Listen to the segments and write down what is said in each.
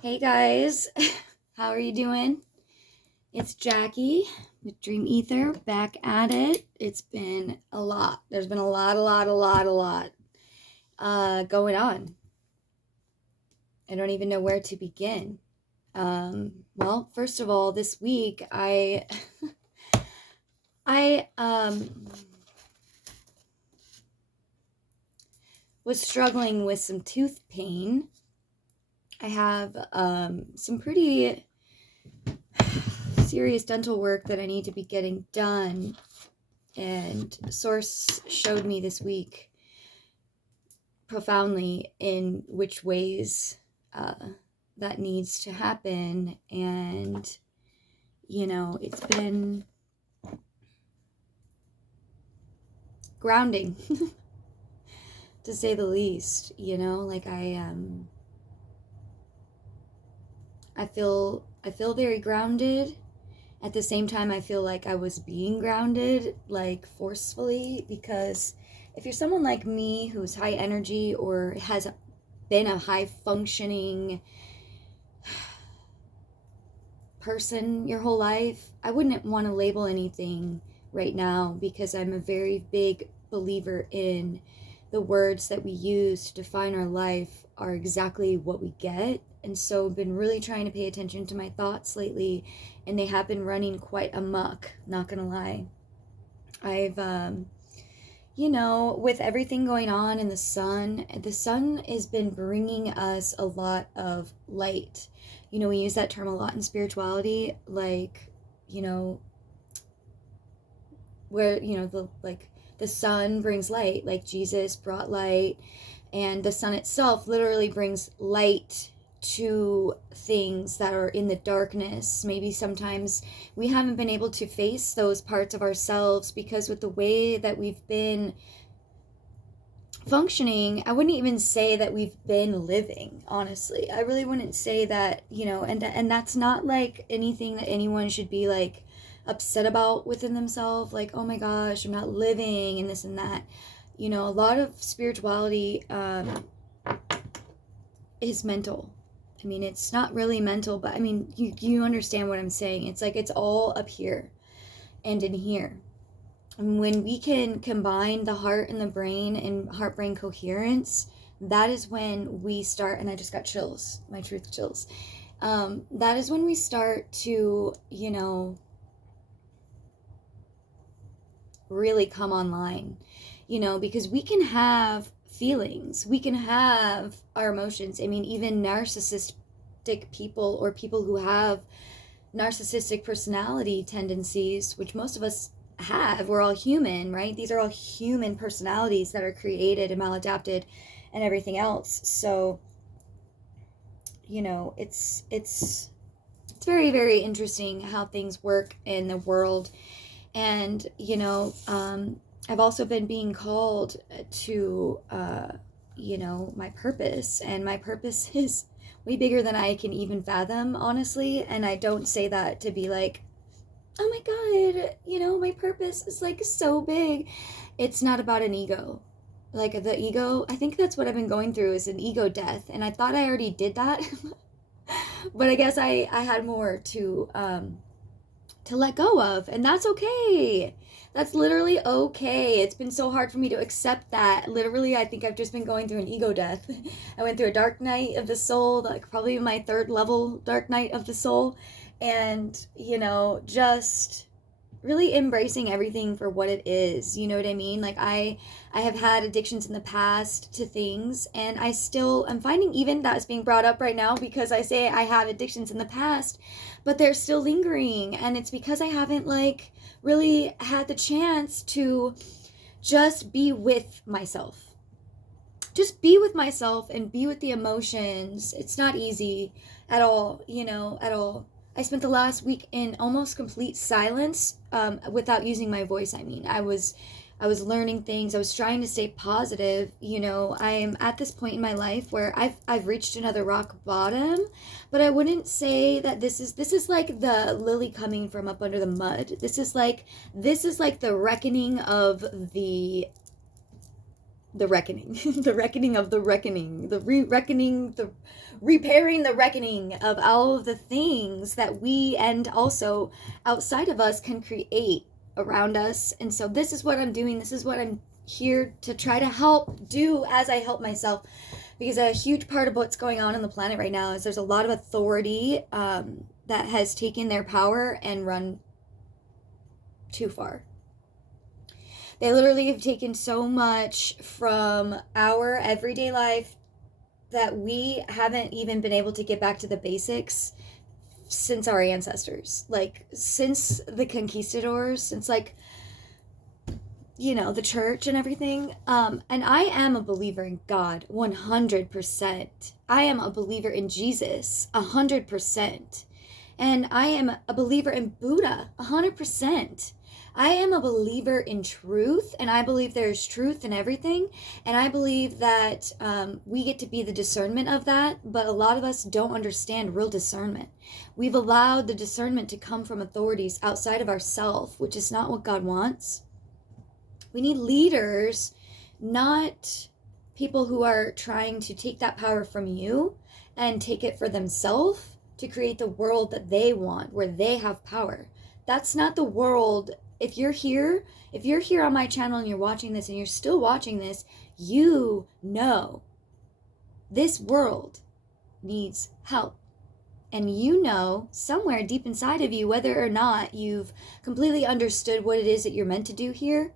Hey guys, how are you doing? It's Jackie with Dream Ether back at it. It's been a lot. There's been a lot going on. I don't even know where to begin. Well, first of all, this week I was struggling with some tooth pain. I have some pretty serious dental work that I need to be getting done. And Source showed me this week profoundly in which ways that needs to happen. And, it's been grounding, to say the least. I feel very grounded. At the same time, I feel like I was being grounded, like forcefully, because if you're someone like me who's high energy or has been a high functioning person your whole life, I wouldn't want to label anything right now, because I'm a very big believer in the words that we use to define our life are exactly what we get. And so I've been really trying to pay attention to my thoughts lately, and they have been running quite amok, not gonna lie. I've with everything going on in the sun has been bringing us a lot of light. We use that term a lot in spirituality, like, where, the sun brings light, like Jesus brought light, and the sun itself literally brings light to things that are in the darkness. Maybe sometimes we haven't been able to face those parts of ourselves because with the way that we've been functioning, I wouldn't even say that we've been living, honestly. I really wouldn't say that, and that's not like anything that anyone should be like upset about within themselves, like, oh my gosh, I'm not living and this and that. A lot of spirituality is mental. I mean, it's not really mental, but I mean, you understand what I'm saying. It's like it's all up here and in here. And when we can combine the heart and the brain and heart-brain coherence, that is when we start, and I just got chills, my truth chills. That is when we start to, really come online, because we can have feelings, we can have our emotions. I mean, even narcissistic people or people who have narcissistic personality tendencies, which most of us have, we're all human, right? These are all human personalities that are created and maladapted and everything else. So, it's very, very interesting how things work in the world. And, I've also been being called to, my purpose. And my purpose is way bigger than I can even fathom, honestly. And I don't say that to be like, oh my God, my purpose is like so big. It's not about an ego. Like the ego, I think that's what I've been going through, is an ego death. And I thought I already did that. But I guess I had more to let go of, and that's okay. That's literally okay. It's been so hard for me to accept that. Literally, I think I've just been going through an ego death. I went through a dark night of the soul, like probably my third level dark night of the soul, and just really embracing everything for what it is. You know what I mean? Like I have had addictions in the past to things, and I'm finding even that's being brought up right now, because I say I have addictions in the past, but they're still lingering, and it's because I haven't like really had the chance to just be with myself. Just be with myself and be with the emotions. It's not easy at all, at all. I spent the last week in almost complete silence, without using my voice. I mean, I was learning things. I was trying to stay positive. I am at this point in my life where I've reached another rock bottom, but I wouldn't say that this is like the lily coming from up under the mud. This is like the reckoning of the the reckoning, the reckoning of the reckoning, the reckoning, the repairing the reckoning of all of the things that we and also outside of us can create around us. And so this is what I'm doing. This is what I'm here to try to help do as I help myself, because a huge part of what's going on the planet right now is there's a lot of authority that has taken their power and run too far. They literally have taken so much from our everyday life that we haven't even been able to get back to the basics since our ancestors. Like, since the conquistadors, since, like, you know, the church and everything. And I am a believer in God, 100%. I am a believer in Jesus, 100%. And I am a believer in Buddha, 100%. I am a believer in truth, and I believe there's truth in everything, and I believe that we get to be the discernment of that, but a lot of us don't understand real discernment. We've allowed the discernment to come from authorities outside of ourselves, which is not what God wants. We need leaders, not people who are trying to take that power from you and take it for themselves to create the world that they want, where they have power. That's not the world. If you're here on my channel and you're watching this and you're still watching this, you know this world needs help. And you know somewhere deep inside of you, whether or not you've completely understood what it is that you're meant to do here,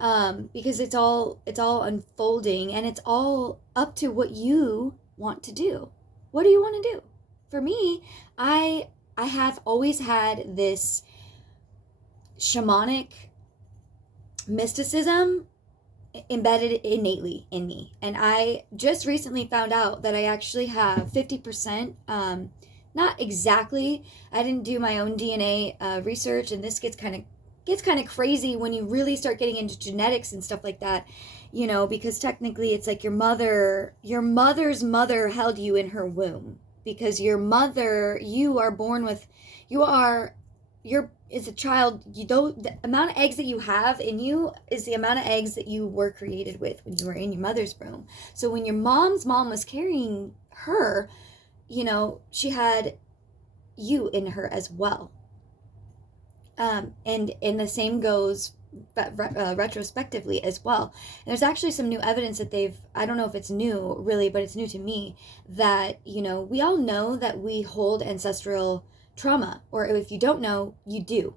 because it's all unfolding, and it's all up to what you want to do. What do you want to do? For me, I have always had this shamanic mysticism embedded innately in me, and I just recently found out that I actually have 50%, not exactly, I didn't do my own DNA research, and this gets kind of crazy when you really start getting into genetics and stuff like that, you know, because technically it's like your mother's mother held you in her womb, because your mother, you are born with, as a child, the amount of eggs that you have in you is the amount of eggs that you were created with when you were in your mother's womb. So when your mom's mom was carrying her, you know, she had you in her as well. And the same goes retrospectively as well. And there's actually some new evidence that I don't know if it's new really, but it's new to me, that, you know, we all know that we hold ancestral trauma, or if you don't know, you do.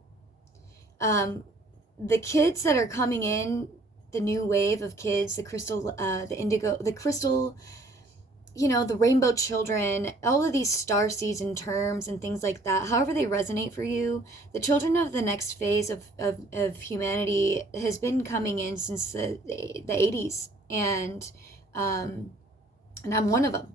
The kids that are coming in, the new wave of kids, the crystal, the indigo, the crystal, you know, the rainbow children, all of these star seeds and terms and things like that, however they resonate for you, the children of the next phase of humanity has been coming in since the 80s, and I'm one of them.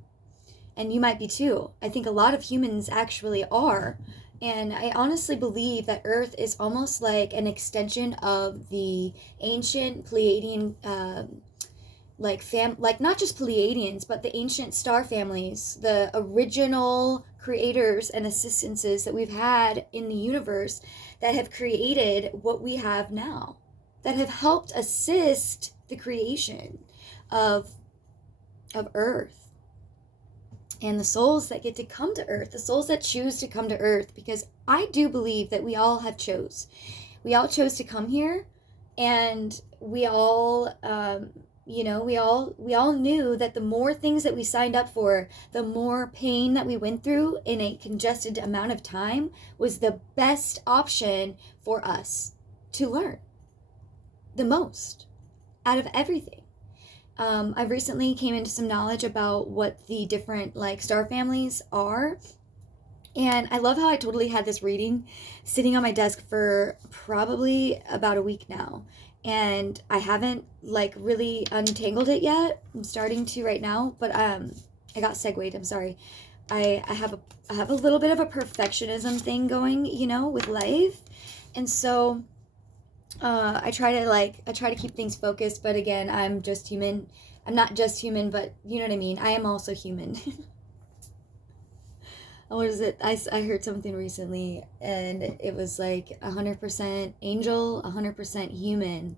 And you might be too. I think a lot of humans actually are. And I honestly believe that Earth is almost like an extension of the ancient Pleiadian, like not just Pleiadians, but the ancient star families, the original creators and assistances that we've had in the universe that have created what we have now, that have helped assist the creation of Earth. And the souls that get to come to Earth, the souls that choose to come to Earth, because I do believe that we all have chose. We all chose to come here, and we all, you know, we all knew that the more things that we signed up for, the more pain that we went through in a congested amount of time was the best option for us to learn the most out of everything. I recently came into some knowledge about what the different like star families are, and I love how I totally had this reading sitting on my desk for probably about a week now, and I haven't like really untangled it yet. I'm starting to right now, but I got segued. I'm sorry. I have a little bit of a perfectionism thing going, you know, with life, and so I try to keep things focused, but again, I'm just human. I'm not just human, but you know what I mean. I am also human. What is it? I heard something recently, and it was like 100% angel, 100% human,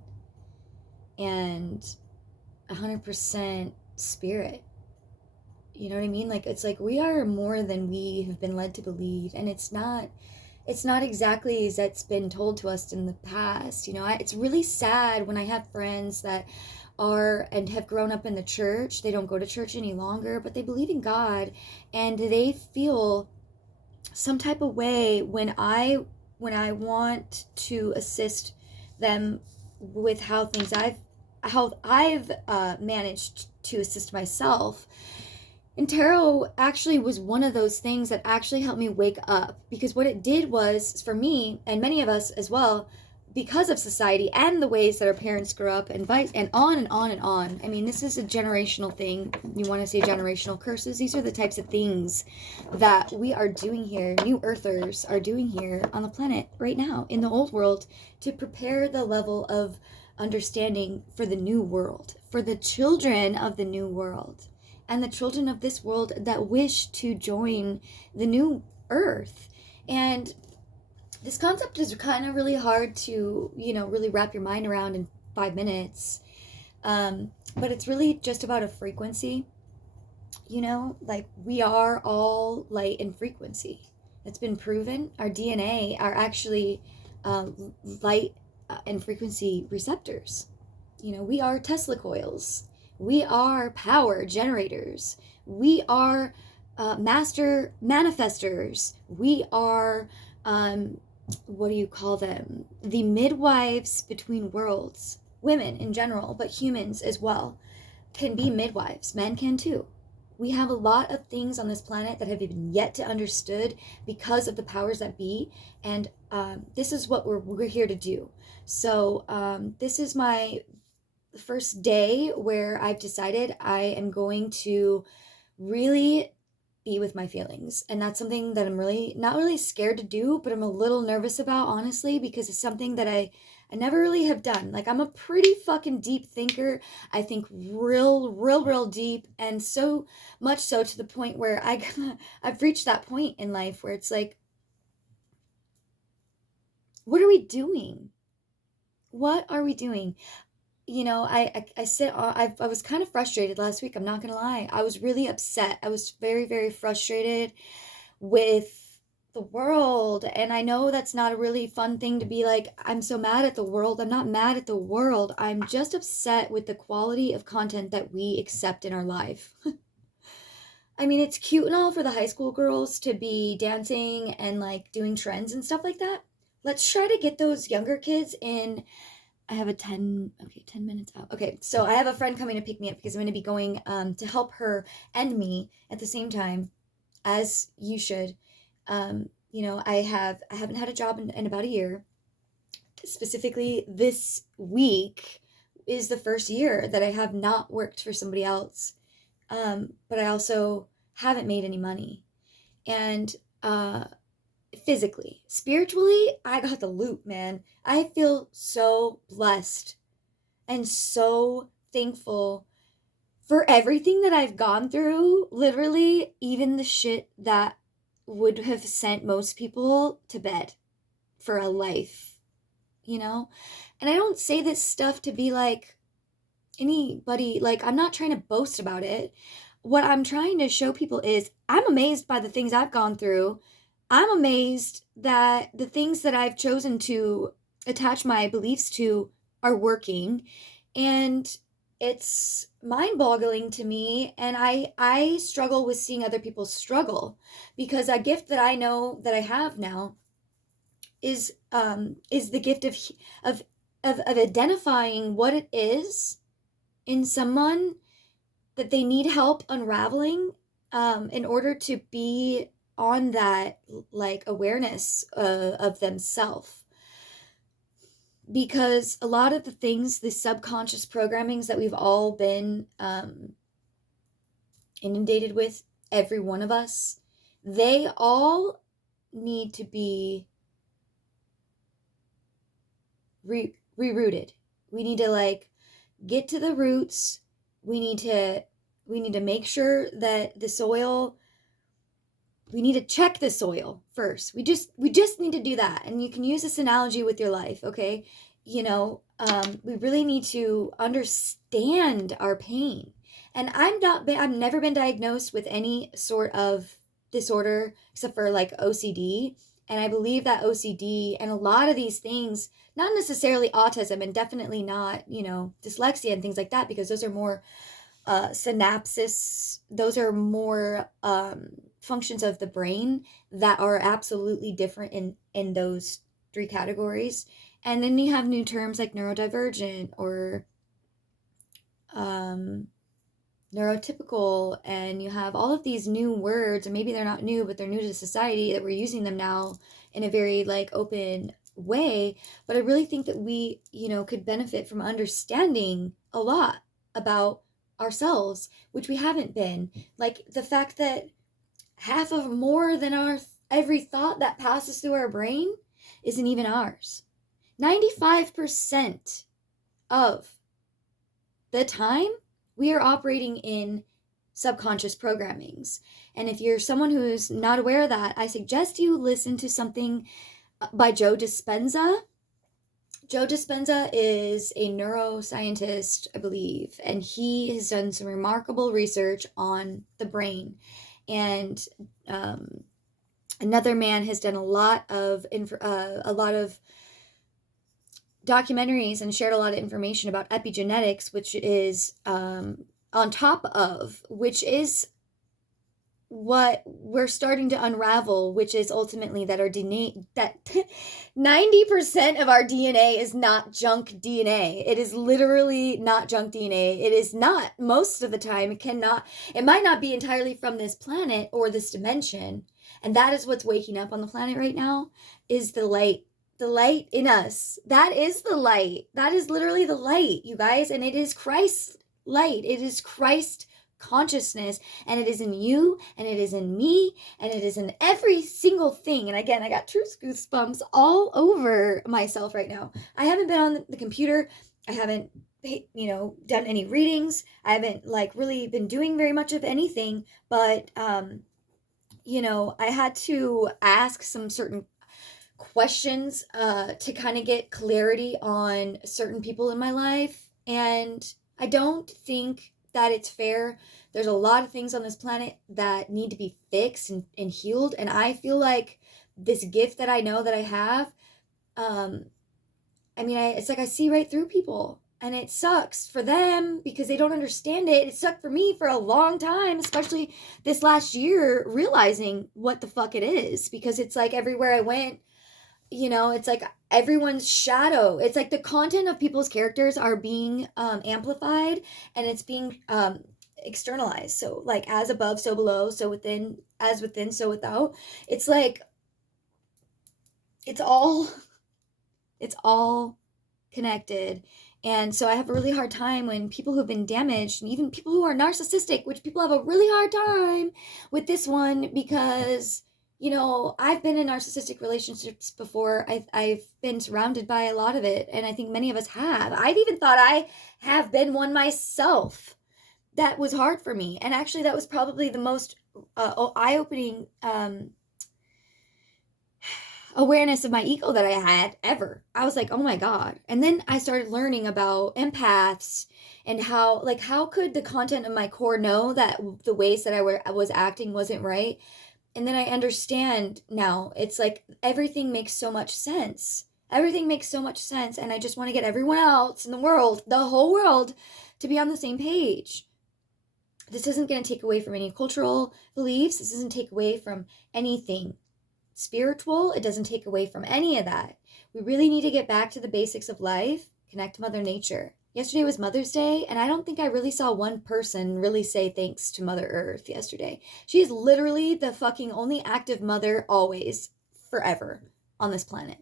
and 100% spirit. You know what I mean? Like, it's like we are more than we have been led to believe, and it's not exactly as it's been told to us in the past. It's really sad when I have friends that are and have grown up in the church. They don't go to church any longer, but they believe in God, and they feel some type of way when I want to assist them with how I've managed to assist myself. And tarot actually was one of those things that actually helped me wake up, because what it did was, for me and many of us as well, because of society and the ways that our parents grew up, and on and on and on. I mean, this is a generational thing. You want to say generational curses? These are the types of things that we are doing here, new earthers are doing here on the planet right now in the old world, to prepare the level of understanding for the new world, for the children of the new world, and the children of this world that wish to join the new earth. And this concept is kind of really hard to, really wrap your mind around in 5 minutes. But it's really just about a frequency, like we are all light and frequency. It's been proven. Our DNA are actually light and frequency receptors. We are Tesla coils. We are power generators. We are master manifestors. We are, what do you call them? The midwives between worlds. Women in general, but humans as well, can be midwives. Men can too. We have a lot of things on this planet that have even yet to understood because of the powers that be, and this is what we're here to do. So this is my first day where I've decided I am going to really be with my feelings. And that's something that I'm really not really scared to do, but I'm a little nervous about, honestly, because it's something that I never really have done. Like, I'm a pretty fucking deep thinker. I think real deep, and so much so to the point where I've reached that point in life where it's like, what are we doing? What are we doing? I was kind of frustrated last week. I'm not gonna lie. I was really upset. I was very, very frustrated with the world. And I know that's not a really fun thing to be like, I'm so mad at the world. I'm not mad at the world. I'm just upset with the quality of content that we accept in our life. I mean, it's cute and all for the high school girls to be dancing and like doing trends and stuff like that. Let's try to get those younger kids in. I have 10 minutes out. Okay, so I have a friend coming to pick me up because I'm going to be going to help her and me at the same time, as you should. I haven't had a job in about a year. Specifically, this week is the first year that I have not worked for somebody else. But I also haven't made any money. And physically, spiritually, I got the loot, man. I feel so blessed and so thankful for everything that I've gone through. Literally, even the shit that would have sent most people to bed for a life, And I don't say this stuff to be like anybody, like, I'm not trying to boast about it. What I'm trying to show people is I'm amazed by the things I've gone through. I'm amazed that the things that I've chosen to attach my beliefs to are working. And it's mind-boggling to me. And I struggle with seeing other people struggle, because a gift that I know that I have now is the gift of identifying what it is in someone that they need help unraveling, in order to be on that like awareness of themselves. Because a lot of the things, the subconscious programmings that we've all been inundated with, every one of us, they all need to be rerouted. We need to like get to the roots. We need to make sure that the soil, we need to check the soil first. We just need to do that. And you can use this analogy with your life, okay? we really need to understand our pain. And I've never been diagnosed with any sort of disorder except for like OCD. And I believe that OCD and a lot of these things, not necessarily autism and definitely not, dyslexia and things like that, because those are more synapses, those are more functions of the brain that are absolutely different in those three categories. And then you have new terms like neurodivergent or um, neurotypical, and you have all of these new words, and maybe they're not new, but they're new to society that we're using them now in a very like open way. But I really think that we, could benefit from understanding a lot about ourselves, which we haven't been. Like the fact that half of more than our every thought that passes through our brain isn't even ours. 95% of the time we are operating in subconscious programmings. And if you're someone who's not aware of that, I suggest you listen to something by Joe Dispenza. Joe Dispenza is a neuroscientist, I believe, and he has done some remarkable research on the brain. And another man has done a lot of documentaries and shared a lot of information about epigenetics, which is on top of, which is what we're starting to unravel, which is ultimately that our DNA, that 90% of our DNA is not junk DNA. It is literally not junk DNA. It is not, most of the time, it might not be entirely from this planet or this dimension. And that is what's waking up on the planet right now, is the light in us. That is the light. That is literally the light, you guys. And it is Christ's light. It is Christ consciousness, and it is in you, and it is in me, and it is in every single thing. And again, I got true goosebumps all over myself right now. I haven't been on the computer. I haven't, done any readings. I haven't really been doing very much of anything, but, I had to ask some certain questions to kind of get clarity on certain people in my life. And I don't think that it's fair. There's a lot of things on this planet that need to be fixed and healed. And I feel like this gift that I know that I have, it's like I see right through people. And it sucks for them because they don't understand it. It sucked for me for a long time, especially this last year, realizing what the fuck it is. Because it's like everywhere I went, it's like everyone's shadow. It's like the content of people's characters are being amplified, and it's being externalized. So like as above, so below, so within, as within, so without. It's like it's all connected. And so I have a really hard time when people who've been damaged, and even people who are narcissistic, which people have a really hard time with this one, because I've been in narcissistic relationships before. I've been surrounded by a lot of it, and I think many of us have. I've even thought I have been one myself. That was hard for me, and actually that was probably the most eye-opening awareness of my ego that I had ever. I was like, oh my God. And then I started learning about empaths and how could the content of my core know that the ways that I was acting wasn't right. And then I understand now. It's like everything makes so much sense. Everything makes so much sense. And I just want to get everyone else in the world, the whole world, to be on the same page. This isn't going to take away from any cultural beliefs. This doesn't take away from anything spiritual. It doesn't take away from any of that. We really need to get back to the basics of life, connect to Mother Nature. Yesterday was Mother's Day, and I don't think I really saw one person really say thanks to Mother Earth yesterday. She is literally the fucking only active mother always, forever, on this planet.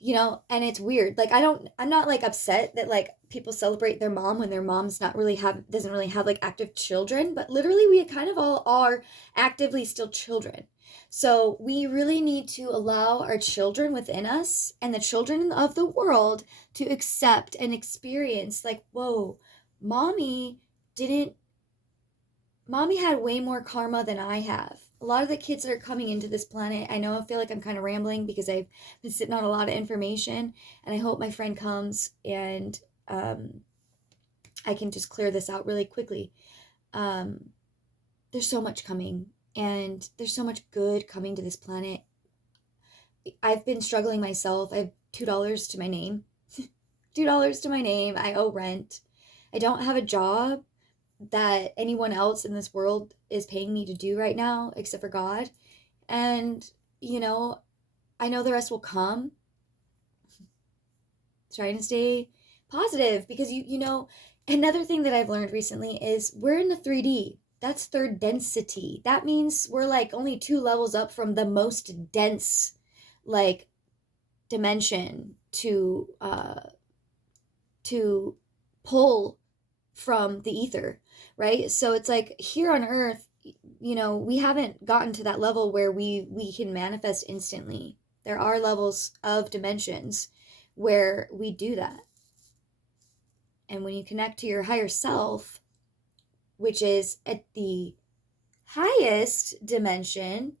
And it's weird. I'm not upset that people celebrate their mom when their mom's doesn't really have active children, but literally we kind of all are actively still children. So we really need to allow our children within us and the children of the world to accept and experience whoa, mommy had way more karma than I have. a lot of the kids that are coming into this planet, I know I feel like I'm kind of rambling because I've been sitting on a lot of information, and I hope my friend comes and I can just clear this out really quickly. Um, there's so much coming, and there's so much good coming to this planet. I've been struggling myself. I have $2 to my name. $2 to my name. I owe rent. I don't have a job that anyone else in this world is paying me to do right now, except for God. And, you know, I know the rest will come. Trying to stay positive because, you know, another thing that I've learned recently is we're in the 3D. That's third density. That means we're like only 2 levels up from the most dense, like, dimension to pull from the ether, right? So it's like here on earth, you know, we haven't gotten to that level where we can manifest instantly. There are levels of dimensions where we do that. And when you connect to your higher self, which is at the highest dimension,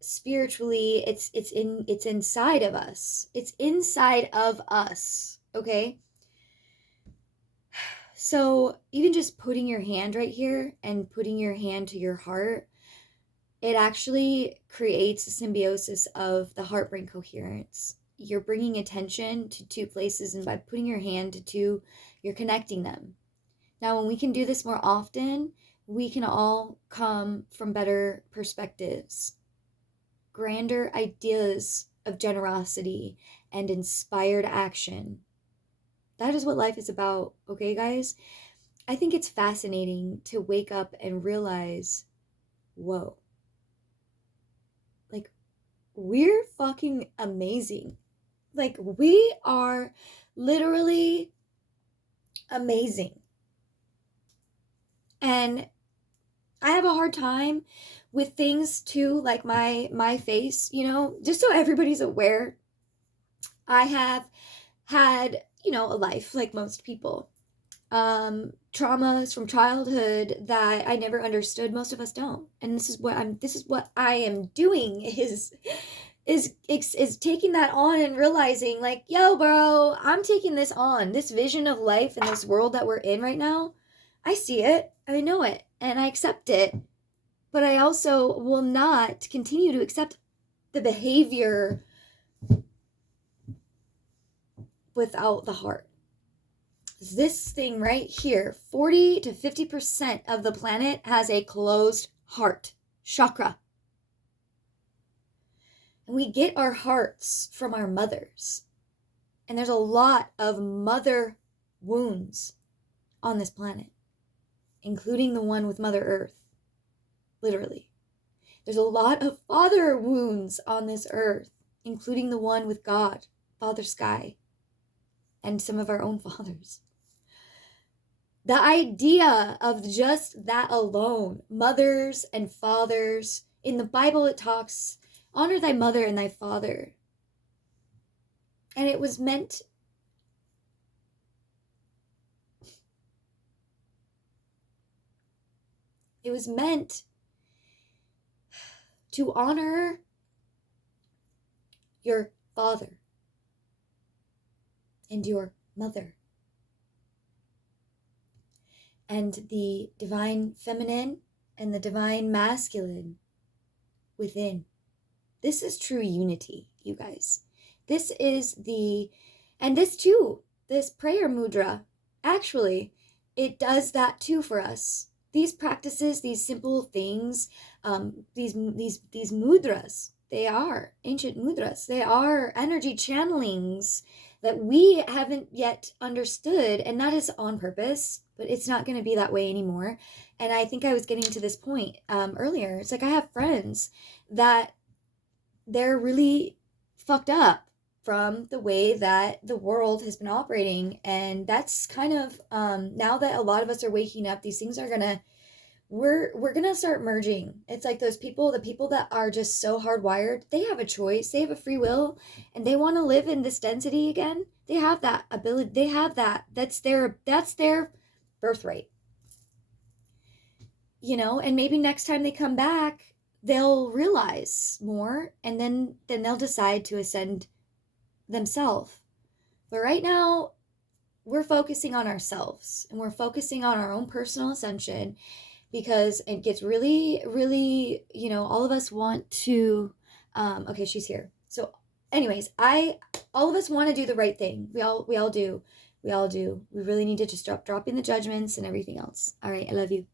spiritually, it's inside of us. It's inside of us, okay? So even just putting your hand right here and putting your hand to your heart, it actually creates a symbiosis of the heart-brain coherence. You're bringing attention to 2 places, and by putting your hand to 2, you're connecting them. Now, when we can do this more often, we can all come from better perspectives, grander ideas of generosity and inspired action. That is what life is about, okay, guys? I think it's fascinating to wake up and realize, whoa, like, we're fucking amazing. Like, we are literally amazing. And I have a hard time with things too, like my face, you know, just so everybody's aware. I have had, you know, a life like most people. Traumas from childhood that I never understood. Most of us don't. And this is what I am doing is taking that on and realizing, like, yo, bro, I'm taking this on. This vision of life in this world that we're in right now, I see it, I know it, and I accept it. But I also will not continue to accept the behavior without the heart. This thing right here, 40 to 50% of the planet has a closed heart chakra. And we get our hearts from our mothers. And there's a lot of mother wounds on this planet, including the one with Mother Earth. Literally. There's a lot of father wounds on this earth, including the one with God, Father Sky, and some of our own fathers. The idea of just that alone, mothers and fathers, in the Bible it talks, honor thy mother and thy father. And it was meant to honor your father and your mother and the divine feminine and the divine masculine within. This is true unity, you guys. This is and this too, this prayer mudra, actually, it does that too for us. These practices, these simple things, these mudras, they are ancient mudras. They are energy channelings that we haven't yet understood, and that is on purpose, but it's not going to be that way anymore. And I think I was getting to this point earlier. It's like I have friends that they're really fucked up from the way that the world has been operating, and that's kind of now that a lot of us are waking up, these things are gonna we're gonna start merging. It's like the people that are just so hardwired, they have a choice, they have a free will, and they want to live in this density again. They have that ability, they have that's their birthright, you know. And maybe next time they come back, they'll realize more, and then they'll decide to ascend themselves. But right now, we're focusing on ourselves, and we're focusing on our own personal ascension, because it gets really, really, all of us want to, okay, she's here. So anyways, all of us want to do the right thing. We all do. We really need to just stop dropping the judgments and everything else. All right. I love you.